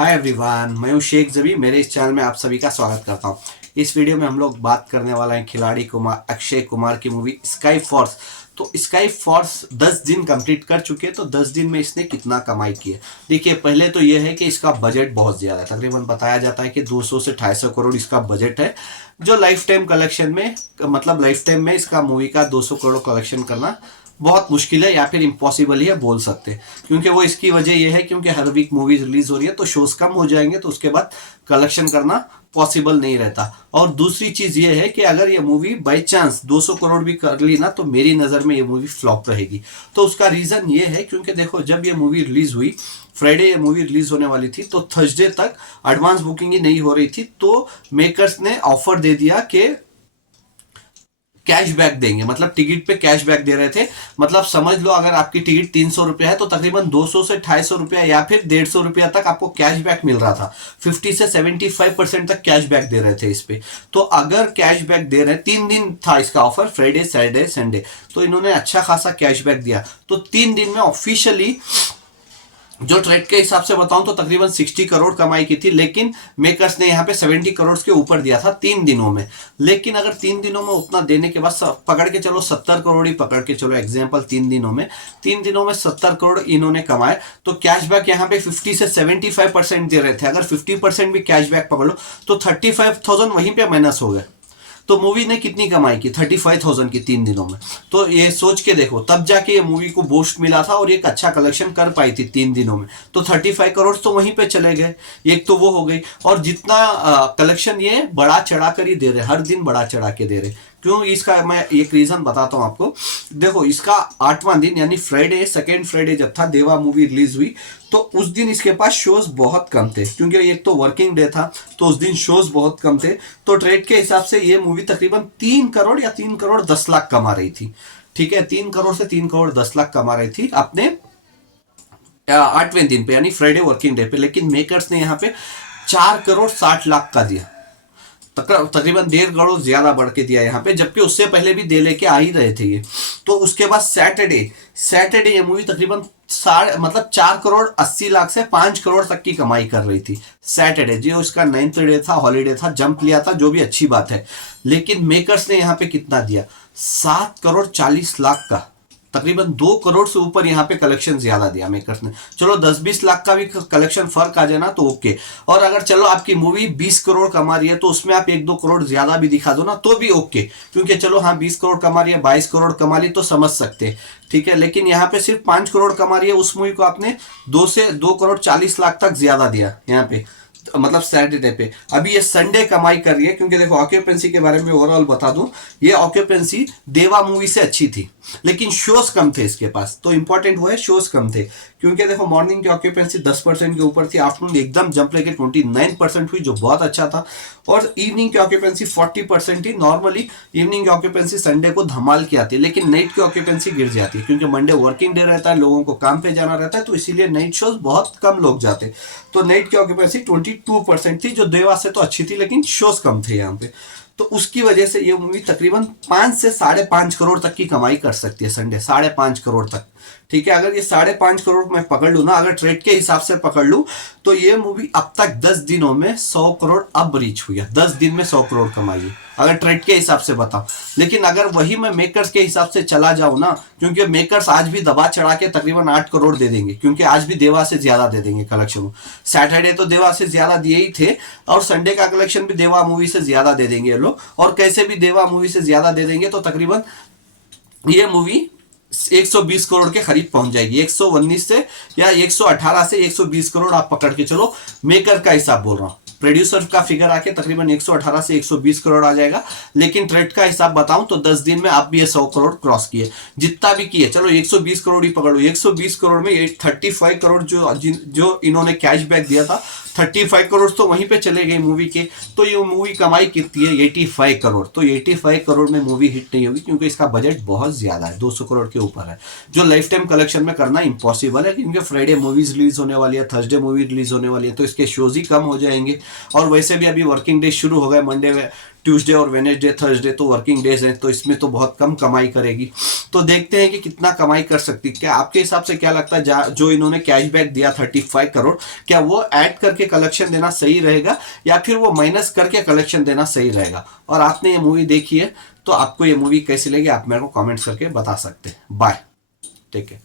Hi everyone, मैं हूं शेख जबी। मेरे इस चैनल में आप सभी का स्वागत करता हूं। इस वीडियो में हम लोग बात करने वाला है खिलाड़ी कुमार अक्षय कुमार की मूवी स्काई फोर्स। तो स्काई फोर्स 10 दिन कंप्लीट कर चुके हैं, तो 10 दिन में इसने कितना कमाई की है। देखिए, पहले तो यह है कि इसका बजट बहुत ज़्यादा है। तकरीबन बताया जाता है कि 200 से 250 करोड़ इसका बजट है, जो लाइफ टाइम कलेक्शन में मतलब लाइफ टाइम में इसका मूवी का 200 करोड़ कलेक्शन करना बहुत मुश्किल है या फिर इम्पॉसिबल ही है बोल सकते हैं। क्योंकि वो इसकी वजह यह है क्योंकि हर वीक मूवीज रिलीज हो रही है, तो शोज कम हो जाएंगे, तो उसके बाद कलेक्शन करना पॉसिबल नहीं रहता। और दूसरी चीज ये है कि अगर ये मूवी बाई चांस 200 करोड़ भी कर ली ना, तो मेरी नज़र में ये मूवी फ्लॉप रहेगी। तो उसका रीज़न ये है क्योंकि देखो, जब ये मूवी रिलीज हुई, फ्राइडे ये मूवी रिलीज होने वाली थी, तो थर्सडे तक एडवांस बुकिंग ही नहीं हो रही थी। तो मेकर्स ने ऑफर दे दिया कि कैशबैक देंगे, मतलब टिकट पे कैशबैक दे रहे थे। मतलब समझ लो, अगर आपकी टिकट 300 रुपया है तो तकरीबन 200 से 250 रुपया या फिर 150 रुपया तक आपको कैशबैक मिल रहा था। 50 से 75% तक कैशबैक दे रहे थे इस पे। तो अगर कैशबैक दे रहे, 3 दिन था इसका ऑफर, फ्राइडे सैटरडे संडे, तो इन्होंने अच्छा खासा कैशबैक दिया। तो 3 दिन में ऑफिशियली जो ट्रेड के हिसाब से बताऊं तो तकरीबन 60 करोड़ कमाई की थी, लेकिन मेकर्स ने यहाँ पे 70 करोड़ के ऊपर दिया था 3 दिनों में। लेकिन अगर 3 दिनों में उतना देने के बाद पकड़ के चलो 70 करोड़ ही पकड़ के चलो एग्जांपल, 3 दिनों में 70 करोड़ इन्होंने कमाए, तो कैशबैक यहाँ पे 50 से 75% दे रहे थे। अगर 50% भी कैशबैक पकड़ लो तो 35,000 वहीं पे माइनस हो गए। तो मूवी ने कितनी कमाई की? 35,000 की 3 दिनों में। तो ये सोच के देखो, तब जाके ये मूवी को बूस्ट मिला था और एक अच्छा कलेक्शन कर पाई थी 3 दिनों में। तो 35 करोड़ तो वहीं पे चले गए। एक तो वो हो गई, और जितना कलेक्शन ये बढ़ा चढ़ा कर ही दे रहे, हर दिन बढ़ा चढ़ा के दे रहे। क्यों? इसका मैं एक रीजन बताता हूं आपको। देखो, इसका 8वां दिन यानी फ्राइडे, सेकेंड फ्राइडे जब था, देवा मूवी रिलीज हुई, तो उस दिन इसके पास शोज बहुत कम थे, क्योंकि एक तो वर्किंग डे था, तो उस दिन शोज बहुत कम थे। तो ट्रेड के हिसाब से ये मूवी तकरीबन 3 करोड़ या 3 करोड़ 10 लाख कमा रही थी। ठीक है, 3 करोड़ से 3 करोड़ 10 लाख कमा रही थी अपने 8वें दिन पे यानी फ्राइडे वर्किंग डे पे। लेकिन मेकर्स ने यहाँ पे 4 करोड़ 60 लाख का दिया, तकरीबन 1.5 करोड़ ज्यादा बढ़ के दिया यहाँ पे, जबकि उससे पहले भी दे लेके आ ही रहे थे ये। तो उसके बाद सैटरडे ये मूवी तकरीबन 4 करोड़ 80 लाख से 5 करोड़ तक की कमाई कर रही थी। सैटरडे जो उसका 9th डे था, हॉलीडे था, जंप लिया था, जो भी अच्छी बात है। लेकिन मेकर्स ने यहाँ पे कितना दिया? 7 करोड़ 40 लाख का, तकरीबन 2 करोड़ से ऊपर यहाँ पे कलेक्शन ज्यादा दिया मेकर्स ने। चलो 10-20 लाख का भी कलेक्शन फर्क आ जाए ना तो ओके। और अगर चलो आपकी मूवी 20 करोड़ कमा रही है, तो उसमें आप 1-2 करोड़ ज्यादा भी दिखा दो ना तो भी ओके, क्योंकि चलो हाँ 20 करोड़ कमा रही है, 22 करोड़ कमा रही तो समझ सकते हैं, ठीक है। लेकिन यहाँ पे सिर्फ 5 करोड़ कमा रही है, उस मूवी को आपने 2 करोड़ 40 लाख तक ज्यादा दिया यहाँ पे, मतलब सैटरडे पे। अभी ये संडे कमाई कर रही है, क्योंकि देखो ऑक्यूपेंसी के बारे में ओवरऑल बता दूं, ये ऑक्यूपेंसी देवा मूवी से अच्छी थी, लेकिन शोज कम थे इसके पास। तो इंपॉर्टेंट वो है, शोज कम थे, क्योंकि देखो मॉर्निंग की ऑक्यूपेंसी 10% के ऊपर थी, आफ्टरनून एकदम जंप लेके 29% हुई, जो बहुत अच्छा था। और इवनिंग की ऑक्यूपेंसी 40% थी। नॉर्मली इवनिंग की ऑक्यूपेंसी संडे को धमाल की आती है, लेकिन नाइट की ऑक्यूपेंसी गिर जाती है, क्योंकि मंडे वर्किंग डे रहता है, लोगों को काम पे जाना रहता है, तो इसीलिए नाइट शोज बहुत कम लोग जाते। तो नाइट की ऑक्यूपेंसी 22% थी, जो देवा से तो अच्छी थी, लेकिन शोज कम थे यहाँ पे। तो उसकी वजह से ये मूवी तकरीबन 5 से 5.5 करोड़ तक की कमाई कर सकती है संडे, 5.5 करोड़ तक। ठीक है, अगर ये 5.5 करोड़ मैं पकड़ लू ना, अगर ट्रेड के हिसाब से पकड़ लू, तो ये मूवी अब तक 10 दिनों में 100 करोड़ अब रीच हुई है। 10 दिन में 100 करोड़ कमाई है, अगर ट्रेड के हिसाब से बताऊं। लेकिन अगर वही मैं मेकर्स के हिसाब से चला जाऊं ना, क्योंकि मेकर्स आज भी दबा चढ़ा के तकरीबन 8 करोड़ दे देंगे, क्योंकि आज भी देवा से ज्यादा दे देंगे कलेक्शन। सैटरडे तो देवा से ज्यादा दिए ही थे, और संडे का कलेक्शन भी देवा मूवी से ज्यादा दे देंगे ये लोग। और कैसे भी देवा मूवी से ज्यादा दे देंगे, तो तकरीबन ये मूवी 120 करोड़ के करीब पहुंच जाएगी। 119 से या 118 से 120 करोड़ आप पकड़ के चलो, मेकर का हिसाब बोल रहा हूं। प्रोड्यूसर का फिगर आके तकरीबन 118 से 120 करोड़ आ जाएगा। लेकिन ट्रेड का हिसाब बताऊं तो 10 दिन में आप भी ये 100 करोड़ क्रॉस किए, जितना भी किए, चलो 120 करोड़ ही पकड़ो। 120 करोड़ में 35 करोड़ जो इन्होंने कैशबैक दिया था, 35 करोड़ तो वहीं पे चले गए मूवी के। तो ये मूवी कमाई कितनी है? 85 करोड़। तो 85 करोड़ में मूवी हिट नहीं होगी, क्योंकि इसका बजट बहुत ज्यादा है, 200 करोड़ के ऊपर है, जो लाइफ टाइम कलेक्शन में करना इंपॉसिबल है। क्योंकि फ्राइडे मूवीज रिलीज होने वाली है, थर्सडे मूवी रिलीज होने वाली है, तो इसके शोज ही कम हो जाएंगे। और वैसे भी अभी वर्किंग डे शुरू हो गए, मंडे ट्यूसडे और वेनेसडे थर्सडे तो वर्किंग डेज हैं, तो इसमें तो बहुत कम कमाई करेगी। तो देखते हैं कि कितना कमाई कर सकती है। क्या आपके हिसाब से क्या लगता है, जो इन्होंने कैशबैक दिया 35 करोड़, क्या वो ऐड करके कलेक्शन देना सही रहेगा या फिर वो माइनस करके कलेक्शन देना सही रहेगा? और आपने ये मूवी देखी है तो आपको ये मूवी कैसी लगी आप मेरे को कमेंट्स करके बता सकते हैं। Bye, take care.